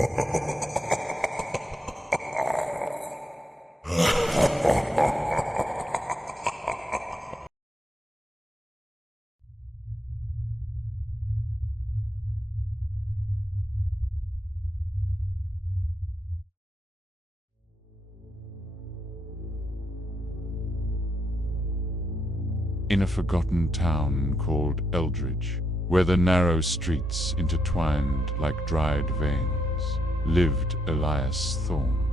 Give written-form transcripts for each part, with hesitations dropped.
In a forgotten town called Eldridge, where the narrow streets intertwined like dried veins, lived Elias Thorne.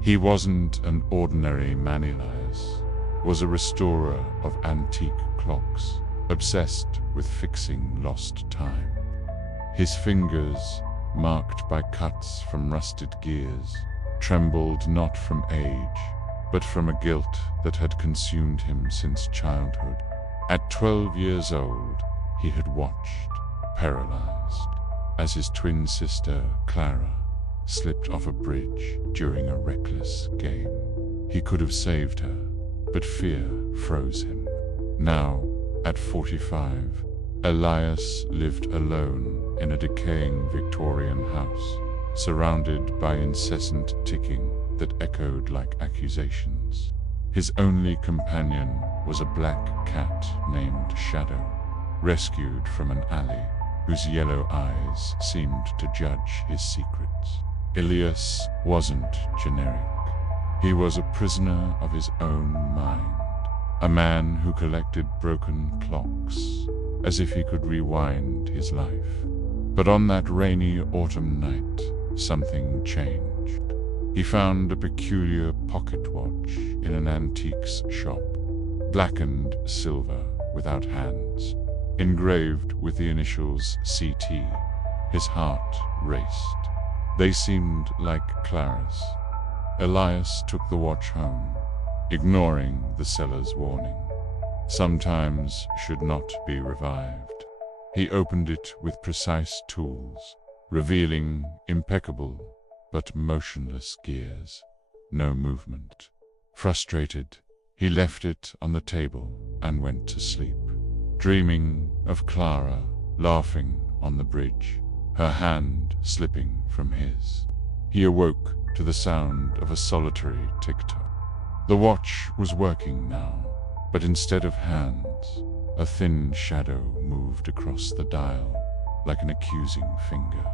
He wasn't an ordinary man. Elias was a restorer of antique clocks, obsessed with fixing lost time. His fingers, marked by cuts from rusted gears, trembled not from age, but from a guilt that had consumed him since childhood. At 12 years old, he had watched, paralyzed, as his twin sister, Clara, slipped off a bridge during a reckless game. He could have saved her, but fear froze him. Now, at 45, Elias lived alone in a decaying Victorian house, surrounded by incessant ticking that echoed like accusations. His only companion was a black cat named Shadow, rescued from an alley, whose yellow eyes seemed to judge his secrets. Elias wasn't generic. He was a prisoner of his own mind, a man who collected broken clocks, as if he could rewind his life. But on that rainy autumn night, something changed. He found a peculiar pocket watch in an antiques shop, blackened silver without hands, engraved with the initials CT. His heart raced. They seemed like Clara's. Elias took the watch home, ignoring the seller's warning. Sometimes should not be revived. He opened it with precise tools, revealing impeccable but motionless gears, no movement. Frustrated, he left it on the table and went to sleep, dreaming of Clara laughing on the bridge, her hand slipping from his. He awoke to the sound of a solitary tick-tock. The watch was working now, but instead of hands, a thin shadow moved across the dial like an accusing finger.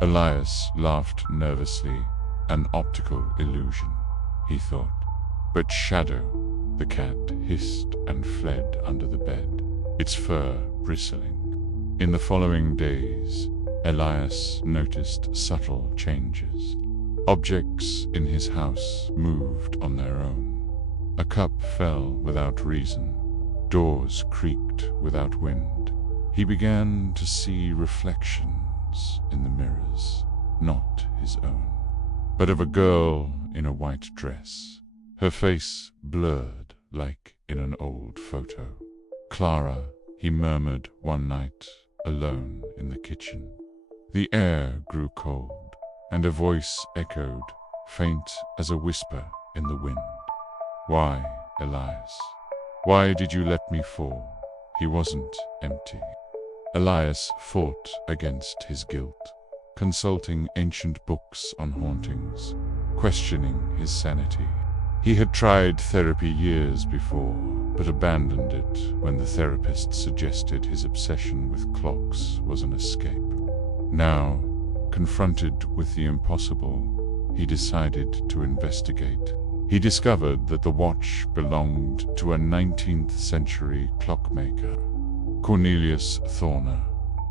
Elias laughed nervously. An optical illusion, he thought. But Shadow, the cat, hissed and fled under the bed, its fur bristling. In the following days, Elias noticed subtle changes. Objects in his house moved on their own. A cup fell without reason. Doors creaked without wind. He began to see reflections in the mirrors, not his own, but of a girl in a white dress, her face blurred like in an old photo. Clara, he murmured one night, alone in the kitchen. The air grew cold, and a voice echoed, faint as a whisper in the wind. Why, Elias? Why did you let me fall? He wasn't empty. Elias fought against his guilt, consulting ancient books on hauntings, questioning his sanity. He had tried therapy years before, but abandoned it when the therapist suggested his obsession with clocks was an escape. Now, confronted with the impossible, he decided to investigate. He discovered that the watch belonged to a 19th century clockmaker, Elias Thorne,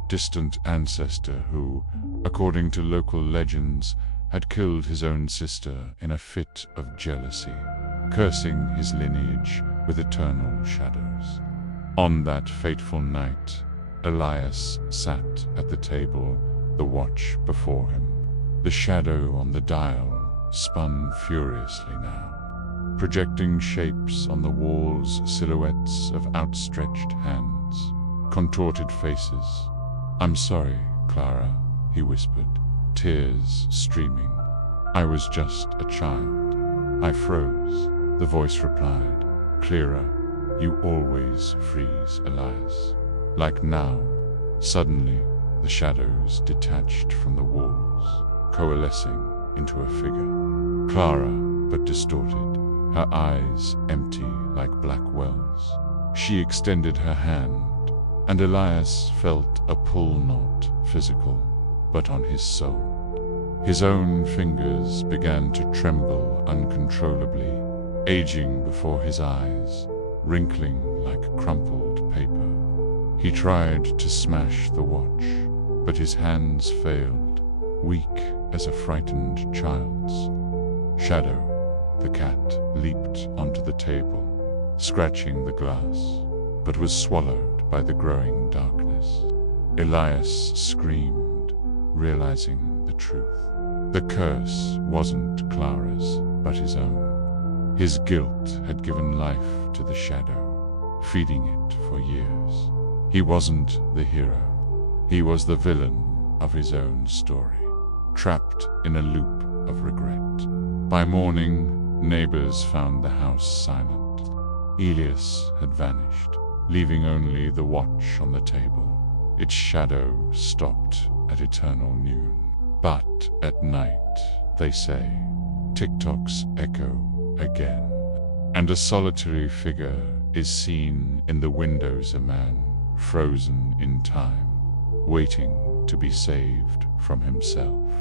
distant ancestor who, according to local legends, had killed his own sister in a fit of jealousy, cursing his lineage with eternal shadows. On that fateful night, Elias sat at the table, the watch before him. The shadow on the dial spun furiously now, projecting shapes on the walls, silhouettes of outstretched hands, contorted faces. "I'm sorry, Clara," he whispered, tears streaming. "I was just a child. I froze," the voice replied, clearer. "You always freeze, Elias. Like now." Suddenly, the shadows detached from the walls. coalescing into a figure. Clara, but distorted, her eyes empty like black wells. She extended her hand, and Elias felt a pull, not physical, but on his soul. His own fingers began to tremble uncontrollably, aging before his eyes, wrinkling like crumpled paper. He tried to smash the watch, but his hands failed, weak as a frightened child's. Shadow, the cat, leaped onto the table, scratching the glass, but was swallowed by the growing darkness. Elias screamed, realizing the truth. The curse wasn't Clara's, but his own. His guilt had given life to the shadow, feeding it for years. He wasn't the hero. He was the villain of his own story, trapped in a loop of regret. By morning, neighbors found the house silent. Elias had vanished, leaving only the watch on the table. Its shadow stopped at eternal noon. But at night, they say, tick-tocks echo again, and a solitary figure is seen in the windows, a man frozen in time, waiting to be saved from himself.